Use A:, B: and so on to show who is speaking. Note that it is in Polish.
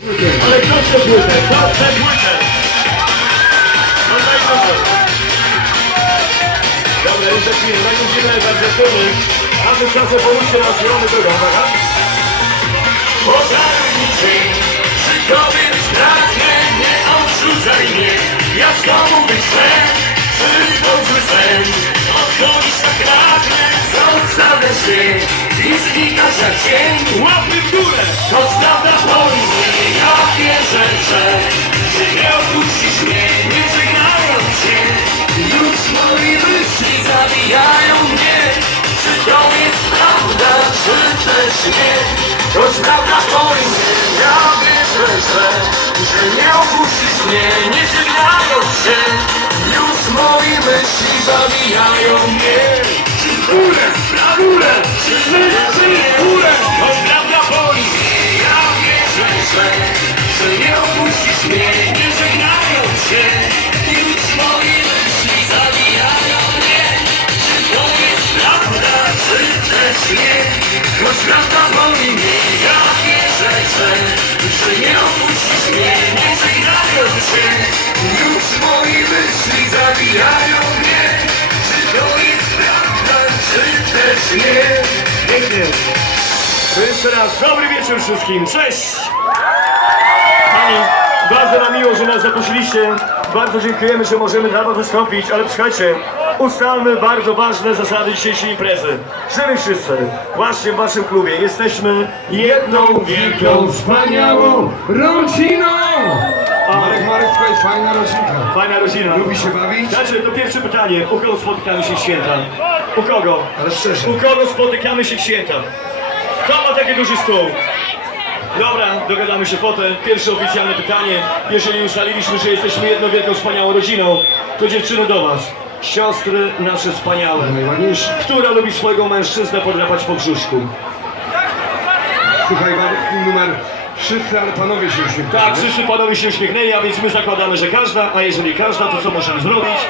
A: Ale chce płytę? Chce płytę? No daj dobrze. Dobra, już za chwilę, zanim się bardzo trudny. A tymczasem pomóżcie nam zielony drogą, uwaga.
B: Ostatni dzień przy tobie być pragnie, nie odrzucaj mnie Ja z być chcę, tylko zły sen Odchodzisz tak nagle, zostanę się I znikasz jak cień Łapy w górę, choć prawda boli mnie Ja wierzę, że Że nie opuścisz mnie, nie żegnając się. Już moje myśli zabijają mnie. Czy to jest prawda, czy też nie? Choć prawda boli mnie, ja wierzę, że Że nie opuścisz mnie, nie żegnając się. Już moje myśli zabijają mnie. Czy na górę, czy też nie Choć prawda boli mnie, ja wierzę, że Że nie opuścisz mnie, nie żegnając się Już moje myśli zabijają mnie Czy to jest prawda, czy też nie
A: Pięknie. To jeszcze raz dobry wieczór wszystkim. Cześć! Pani, bardzo nam miło, że nas zaprosiliście. Bardzo dziękujemy, że możemy dla Was wystąpić, ale słuchajcie, ustalmy bardzo ważne zasady dzisiejszej imprezy. Że my wszyscy, właśnie w Waszym klubie, jesteśmy jedną wielką,
C: Wspaniałą rodziną! Marek, Marek, to jest fajna rodzinka.
A: fajna rodzina.
C: Lubi się bawić?
A: Znaczy, to pierwsze pytanie. U kogo spotykamy się w święta? U kogo?
C: Ale szczerze.
A: U kogo spotykamy się w święta? Kto ma taki duży stół? Dobra, dogadamy się potem. Pierwsze oficjalne pytanie. Jeżeli ustaliliśmy, że jesteśmy jedną wielką, wspaniałą rodziną, to dziewczyny do Was. Siostry nasze wspaniałe.
C: Najładniejszy.
A: Która lubi swojego mężczyznę podrapać po brzuszku?
C: Słuchaj, numer wszyscy, ale panowie się uśmiechają.
A: Tak, wszyscy panowie się uśmiechnęli, a więc my zakładamy, że każda, a jeżeli każda, to co możemy zrobić?